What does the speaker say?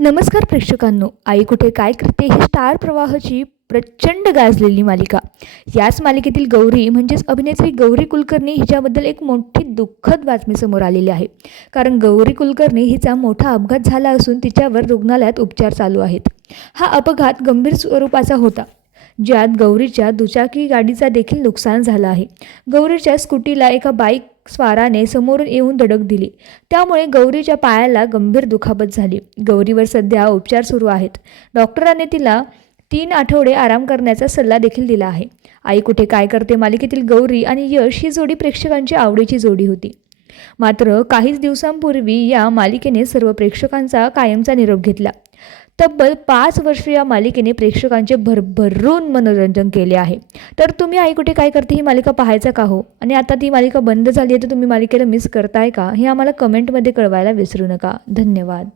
नमस्कार प्रेक्षकांनो. आई कुठे काय करते ही स्टार प्रवाहाची प्रचंड गाजलेली मालिका. याच मालिकेतील गौरी म्हणजेच अभिनेत्री गौरी कुलकर्णी हिच्याबद्दल एक मोठी दुःखद बातमी समोर आलेली आहे. कारण गौरी कुलकर्णी हिचा मोठा अपघात झाला असून तिच्यावर रुग्णालयात उपचार चालू आहेत. हा अपघात गंभीर स्वरूपाचा होता. ज्यात गौरीच्या दुचाकी गाडीचा देखील नुकसान झालं आहे. गौरीच्या स्कूटीला एका बाईक स्वाराने समोरून येऊन धडक दिली. त्यामुळे गौरीच्या पायाला गंभीर दुखापत झाली. गौरीवर सध्या उपचार सुरू आहेत. डॉक्टरांनी तिला तीन आठवडे आराम करण्याचा सल्ला देखील दिला आहे. आई कुठे काय करते मालिकेतील गौरी आणि यश ही जोडी प्रेक्षकांची आवडीची जोडी होती. मात्र काहीच दिवसांपूर्वी या मालिकेने सर्व प्रेक्षकांचा कायमचा निरोप घेतला. तब्बल पाच वर्ष या मालिकेने प्रेक्षकांचे भरभरून मनोरंजन केले आहे. तर तुम्ही आई कुठे काय करते ही मालिका पाहायचा का हो? आणि आता ती मालिका बंद झाली आहे तर तुम्ही मालिकेला मिस करताय का? हे आम्हाला कमेंटमध्ये कळवायला विसरू नका. धन्यवाद.